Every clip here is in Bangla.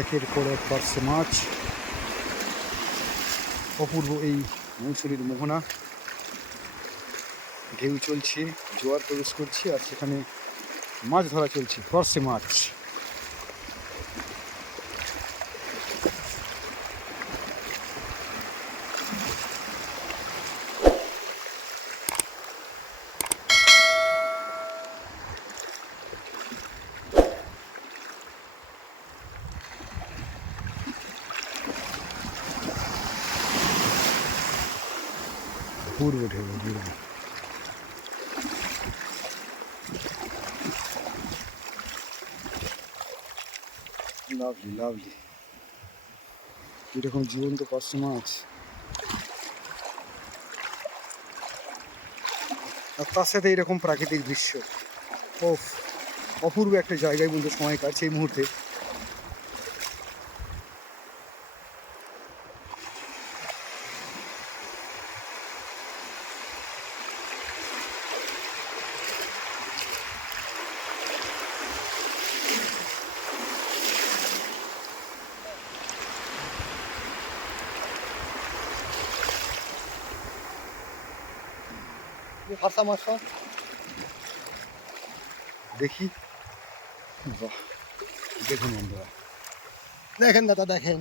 একের পর এক পার্শ্বে মাছ। অপূর্ব এই মৌসুমীর মোহনা। ঢেউ চলছে, জোয়ার প্রবেশ করছে, আর সেখানে মাছ ধরা চলছে, পার্শ্বে মাছ। পূর্ব ঢেউ, পূর্ব। লাভলি লাভলি, এরকম জীবন্ত পার্শ্বে মাছ। আর তার সাথে এরকম প্রাকৃতিক দৃশ্য। অপূর্ব একটা জায়গায় বলতে সময় কাটছে এই মুহূর্তে। ফার্সা মাছ দেখি, বাহ, দেখুন বন্ধুরা, দেখেন দাদা, দেখেন।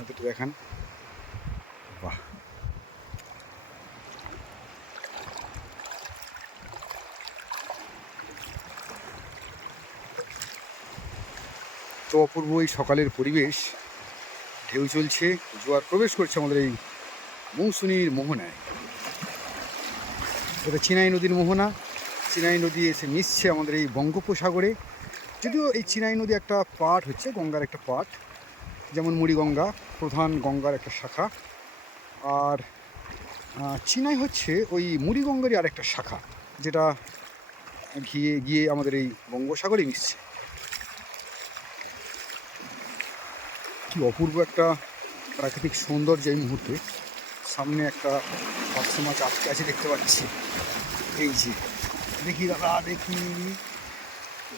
একটু দেখান। বাহ, তো অপূর্ব এই সকালের পরিবেশ। ঢেউ চলছে, জোয়ার প্রবেশ করছে আমাদের এই মৌসুমীর মোহনায়। এটা চিনাই নদীর মোহনা। চিনাই নদী এসে মিশছে আমাদের এই বঙ্গোপসাগরে। যদিও এই চিনাই নদী একটা পার্ট হচ্ছে, গঙ্গার একটা পার্ট, যেমন মুড়িগঙ্গা প্রধান গঙ্গার একটা শাখা, আর চিনাই হচ্ছে ওই মুড়িগঙ্গারই আরেকটা শাখা, যেটা গিয়ে গিয়ে আমাদের এই বঙ্গোসাগরে মিশছে। কি অপূর্ব একটা প্রাকৃতিক সৌন্দর্য এই মুহূর্তে। সামনে একটা পার্শ্বে মাছ আটকে আছে দেখতে পাচ্ছি। এই যে দেখি দাদা, দেখি,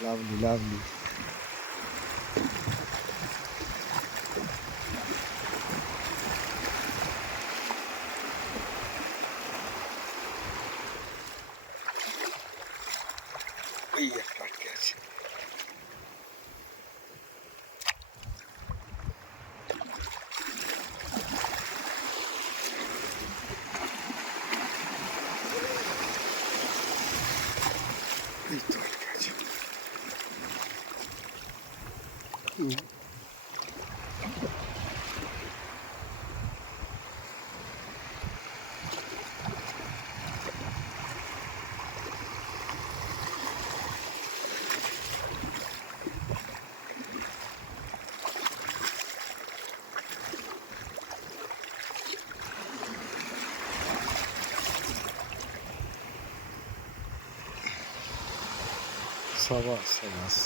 লাভলি লাভলি। এই একটা আটকে আছে। এই তো আটকে আছে। সাবাস সাবাস।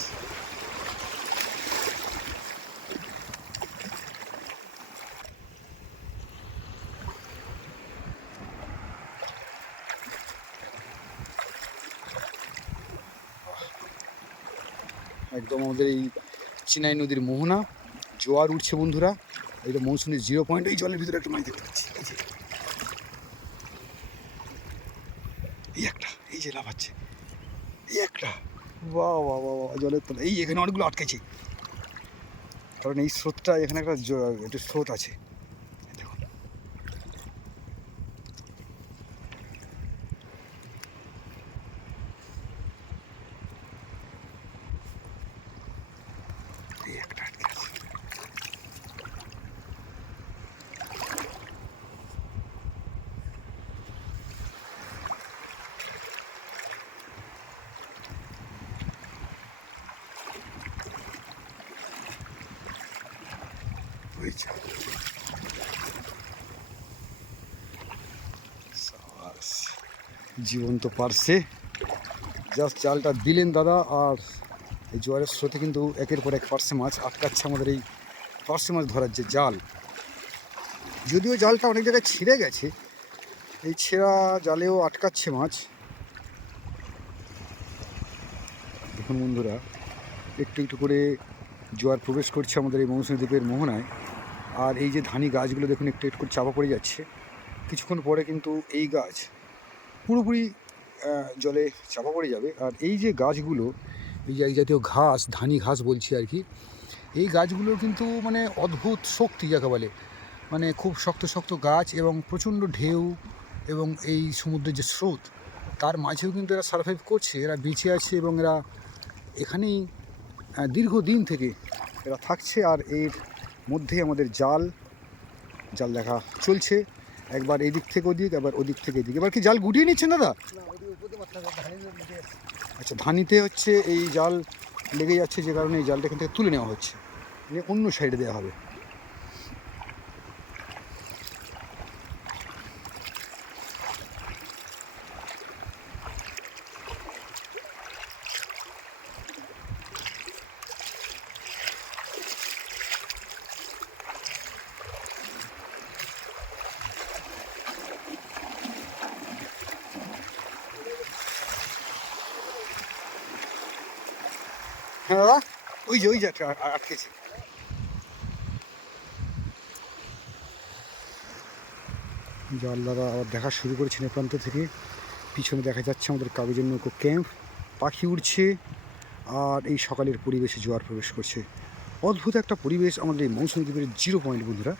একদম আমাদের এই চিনাই নদীর মোহনা। জোয়ার উঠছে বন্ধুরা। এই যে মৌসুমীর 0 পয়েন্ট, এই জলের ভিতরে একটা মাছ দেখতে পাচ্ছি। এই একটা, এই যে লাফাচ্ছে, এই একটা, বাহ বাহ বাহ বাহ, জলের তলা। এই এখানে অনেকগুলো আটকেছে, কারণ এই স্রোতটা, এখানে একটা স্রোত আছে। দেখুন, এই একটা আটকে আছে। জীবন্ত পার্শ্বে জাস্ট জালটা দিলেন দাদা, আর এই জোয়ারের স্রোতে কিন্তু একের পর এক পার্শ্বে মাছ আটকাচ্ছে আমাদের এই পার্শ্বে মাছ ধরার যে জাল। যদিও জালটা অনেক জায়গায় ছিঁড়ে গেছে, এই ছেঁড়া জালেও আটকাচ্ছে মাছ। দেখুন বন্ধুরা, একটু একটু করে জোয়ার প্রবেশ করছে আমাদের এই মৌসুমী দ্বীপের মোহনায়। আর এই যে ধানি গাছগুলো দেখুন একটু একটু করে চাপা পড়ে যাচ্ছে। কিছুক্ষণ পরে কিন্তু এই গাছ পুরোপুরি জলে চাপা পড়ে যাবে। আর এই যে গাছগুলো, এই যে এক জাতীয় ঘাস, ধানি ঘাস বলছি আর কি, এই গাছগুলো কিন্তু মানে অদ্ভুত শক্তি যাকে বলে, মানে খুব শক্ত শক্ত গাছ এবং প্রচণ্ড ঢেউ এবং এই সমুদ্রের যে স্রোত, তার মাঝেও কিন্তু এরা সার্ভাইভ করছে, এরা বেঁচে আছে এবং এরা এখানেই দীর্ঘদিন থেকে এরা থাকছে। আর এর মধ্যেই আমাদের জাল দেখা চলছে, একবার এদিক থেকে ওদিক, একবার ওদিক থেকে এদিক। এবার কি জাল গুটিয়ে নিচ্ছেন দাদা? আচ্ছা, ধানিতে হচ্ছে এই জাল লেগে যাচ্ছে, যে কারণে এই জালটা এখান থেকে তুলে নেওয়া হচ্ছে, নিয়ে অন্য সাইডে দেওয়া হবে। হ্যাঁ দাদা, ওই যে আটকেছে। জাল দাদা আবার দেখা শুরু করেছেন এ প্রান্ত থেকে। পিছনে দেখা যাচ্ছে আমাদের কাগজের নৌকো ক্যাম্প, পাখি উড়ছে আর এই সকালের পরিবেশে জোয়ার প্রবেশ করছে। অদ্ভুত একটা পরিবেশ আমাদের এই মৌসুমী দ্বীপের 0 পয়েন্ট বন্ধুরা,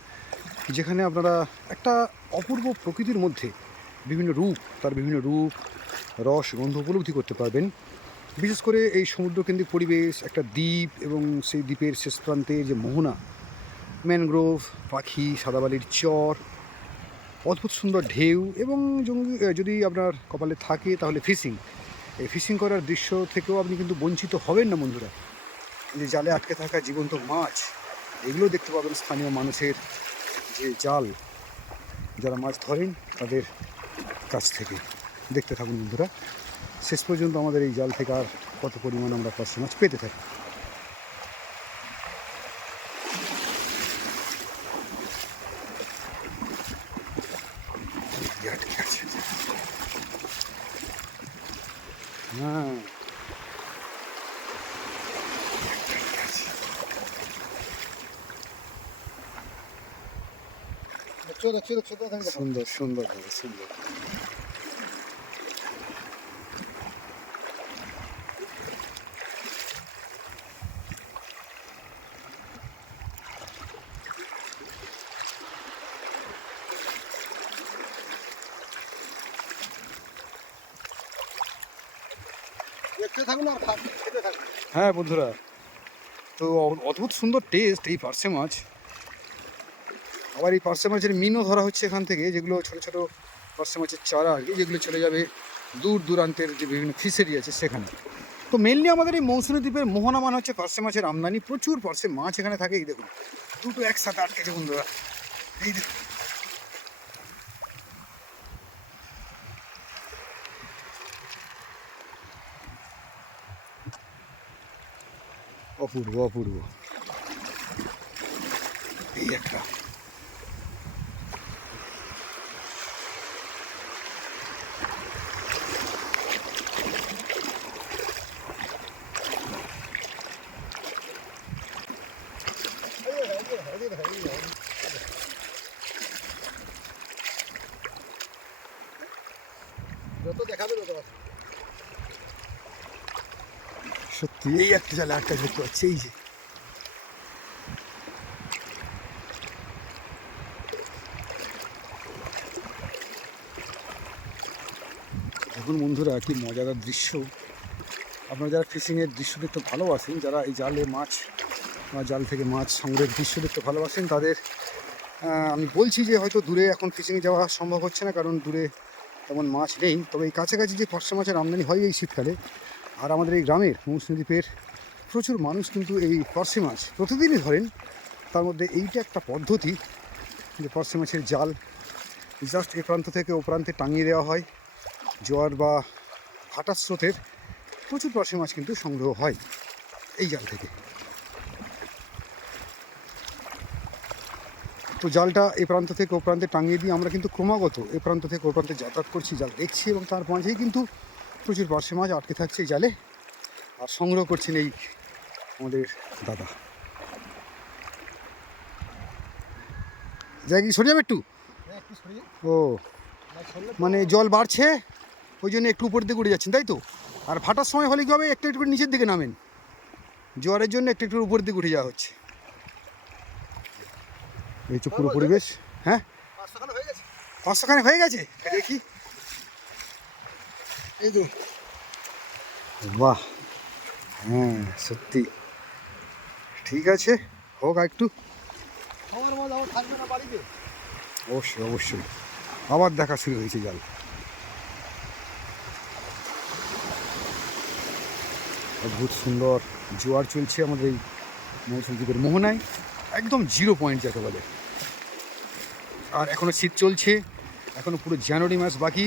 যেখানে আপনারা একটা অপূর্ব প্রকৃতির মধ্যে বিভিন্ন রূপ, রস, গন্ধ উপলব্ধি করতে পারবেন। বিশেষ করে এই সমুদ্রকেন্দ্রিক পরিবেশ, একটা দ্বীপ এবং সেই দ্বীপের শেষ প্রান্তে যে মোহনা, ম্যানগ্রোভ, পাখি, সাদাবালির চর, অদ্ভুত সুন্দর ঢেউ এবং যদি আপনার কপালে থাকে তাহলে এই ফিশিং করার দৃশ্য থেকেও আপনি কিন্তু বঞ্চিত হবেন না বন্ধুরা। যে জালে আটকে থাকা জীবন্ত মাছ, এগুলো দেখতে পাবেন স্থানীয় মানুষের যে জাল, যারা মাছ ধরেন তাদের কাছ থেকে। দেখতে থাকুন বন্ধুরা, শেষ পর্যন্ত আমাদের এই জাল থেকে আর কত পরিমাণ আমরা পার্শে মাছ পেতে থাকি। হ্যাঁ, সুন্দর সুন্দর হবে, সুন্দর। হ্যাঁ বন্ধুরা, তো অদ্ভুত সুন্দর টেস্ট এই পার্শে মাছ। আবার এই পার্শে মাছের মিনও ধরা হচ্ছে এখান থেকে, যেগুলো ছোটো ছোটো পার্শে মাছের চারা আর কি, যেগুলো চলে যাবে দূর দূরান্তের যে বিভিন্ন ফিশারি আছে সেখানে। তো মেনলি আমাদের এই মৌসুমী দ্বীপের মোহনা মানে হচ্ছে পার্শে মাছের আমদানি, প্রচুর পার্শে মাছ এখানে থাকে। এই দেখুন দুটো একসাথে আটকেছে বন্ধুরা, এই দেখুন। অপূর্ব অপূর্ব, এই একটা। সত্যি এই একটা জালে আটকা দেখতে পাচ্ছি, এই যে দেখুন বন্ধুরা, কি মজাদার দৃশ্য। আপনারা যারা ফিশিংয়ের দৃশ্য দেখতে ভালোবাসেন, যারা এই জালে মাছ বা জাল থেকে মাছ সংগ্রহের দৃশ্য দেখতে ভালোবাসেন, তাদের আমি বলছি যে হয়তো দূরে এখন ফিশিংয়ে যাওয়া সম্ভব হচ্ছে না, কারণ দূরে তেমন মাছ নেই। তবে এই কাছাকাছি যে পার্শে মাছের আমদানি হয় এই শীতকালে, আর আমাদের এই গ্রামের মৌসুমী দ্বীপের প্রচুর মানুষ কিন্তু এই পার্শে মাছ প্রতিদিনই ধরেন। তার মধ্যে এইটা একটা পদ্ধতি যে পার্শে মাছের জাল জাস্ট এ প্রান্ত থেকে ও প্রান্তে টাঙিয়ে দেওয়া হয়। জোয়ার বা ভাটার স্রোতের প্রচুর পার্শে মাছ কিন্তু সংগ্রহ হয় এই জাল থেকে। তো জালটা এ প্রান্ত থেকে ও প্রান্তে টাঙিয়ে দিয়ে আমরা কিন্তু ক্রমাগত এ প্রান্ত থেকে ও প্রান্তে যাতায়াত করছি, জাল দেখছি, এবং তার মাঝেই কিন্তু প্রচুর পার্শে মাছ আটকে থাকছে এই জালে। আর সংগ্রহ করছেন এই আমাদের দাদা। যাই কি সরে যাবে একটু? একটু সরিয়ে ও মানে জল বাড়ছে ওই জন্য একটু উপর দিকে উঠে যাচ্ছেন তাই তো? আর ভাটার সময় হলে কী হবে, একটু একটু করে নিচের দিকে নামেন, জোয়ারের জন্য একটু একটু উপর দিকে উঠে যাওয়া হচ্ছে। এই তো পুরো পরিবেশ। হ্যাঁ 500 হয়ে গেছে। 500 হয়ে গেছে, দেখি। এই তো বাহ, হ্যাঁ সত্যি ঠিক আছে, হোক আর একটু। আমার মাল আবার থাকবে না বাড়িতে। অবশ্যই অবশ্যই, আবার দেখা শুরু হয়েছে জাল। অদ্ভুত সুন্দর জোয়ার চলছে আমাদের এই মৌসুমদ্বীপের মোহনায়, একদম 0 পয়েন্ট যাকে বলে। আর এখনও শীত চলছে, এখনও পুরো জানুয়ারি মাস বাকি।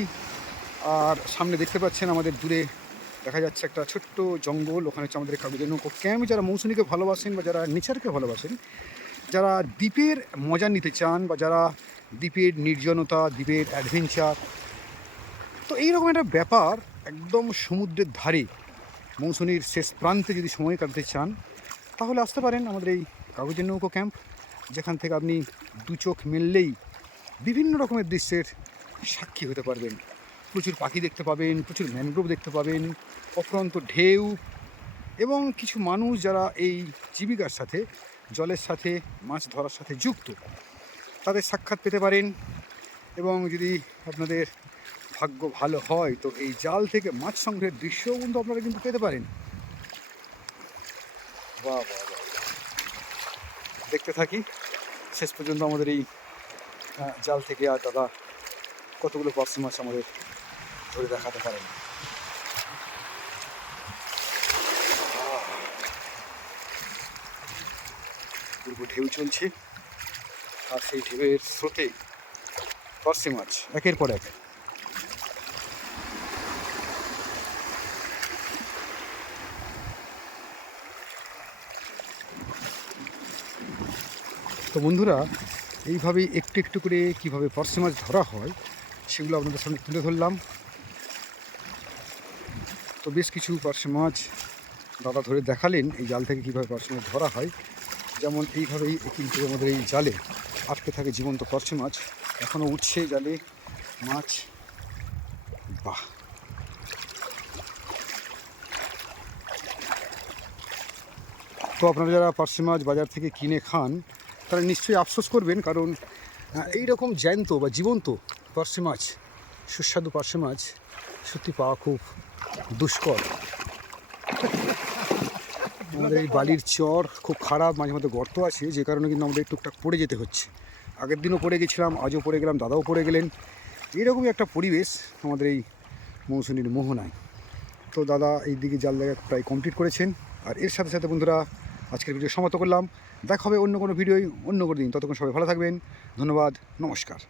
আর সামনে দেখতে পাচ্ছেন আমাদের দূরে দেখা যাচ্ছে একটা ছোট্ট জঙ্গল, ওখানে হচ্ছে আমাদের কাগজের নৌকো ক্যাম্প। যারা মৌসুমীকে ভালোবাসেন বা যারা নেচারকে ভালোবাসেন, যারা দ্বীপের মজা নিতে চান বা যারা দ্বীপের নির্জনতা, দ্বীপের অ্যাডভেঞ্চার, তো এইরকম একটা ব্যাপার একদম সমুদ্রের ধারে মৌসুমীর শেষ প্রান্তে যদি সময় কাটাতে চান তাহলে আসতে পারেন আমাদের এই কাগজের নৌকো ক্যাম্প, যেখান থেকে আপনি দু চোখ মেললেই বিভিন্ন রকমের দৃশ্যের সাক্ষী হতে পারবেন। প্রচুর পাখি দেখতে পাবেন, প্রচুর ম্যানগ্রোভ দেখতে পাবেন, অফুরন্ত ঢেউ, এবং কিছু মানুষ যারা এই জীবিকার সাথে, জলের সাথে, মাছ ধরার সাথে যুক্ত, তাদের সাক্ষাৎ পেতে পারেন। এবং যদি আপনাদের ভাগ্য ভালো হয় তো এই জাল থেকে মাছ সংগ্রহের দৃশ্যও কিন্তু আপনারা কিন্তু পেতে পারেন। বাহ বাহ বাহ, দেখতে থাকি শেষ পর্যন্ত আমাদের এই জাল থেকে আর দাদা কতগুলো পার্সে মাছ আমাদের ধরে দেখাতে পারেন। পূর্ব ঢেউ চলছে আর সেই ঢেউয়ের স্রোতে পার্সে মাছ একের পর এক। তো বন্ধুরা, এইভাবেই একটু একটু করে কীভাবে পার্সে মাছ ধরা হয় সেগুলো আপনাদের সামনে তুলে ধরলাম। তো বেশ কিছু পার্সে মাছ দাদা ধরে দেখালেন এই জাল থেকে কীভাবে পার্সে মাছ ধরা হয়। যেমন এইভাবেই কিন্তু আমাদের এই জালে আটকে থাকে জীবন্ত পার্সে মাছ, এখনও উঠছে জালে মাছ। বাহ, তো আপনারা যারা পার্সে মাছ বাজার থেকে কিনে খান তারা নিশ্চয়ই আফসোস করবেন, কারণ এই রকম জ্যান্ত বা জীবন্ত পার্সে মাছ, সুস্বাদু পার্সে মাছ সত্যি পাওয়া খুব দুষ্কর। আমাদের এই বালির চর খুব খারাপ, মাঝে মধ্যে গর্ত আছে, যে কারণে কিন্তু আমাদের টুকটাক পড়ে যেতে হচ্ছে। আগের দিনও পড়ে গেছিলাম, আজও পড়ে গেলাম, দাদাও পড়ে গেলেন। এইরকমই একটা পরিবেশ আমাদের এই মৌসুমীর মোহনায়। তো দাদা এই দিকে জাল দেখা প্রায় কমপ্লিট করেছেন। আর এর সাথে সাথে বন্ধুরা আজকের ভিডিও সমাপ্ত করলাম। দেখা হবে অন্য কোনো ভিডিওয় অন্য কোনো দিন, ততক্ষণ সবাই ভালো থাকবেন। ধন্যবাদ, নমস্কার।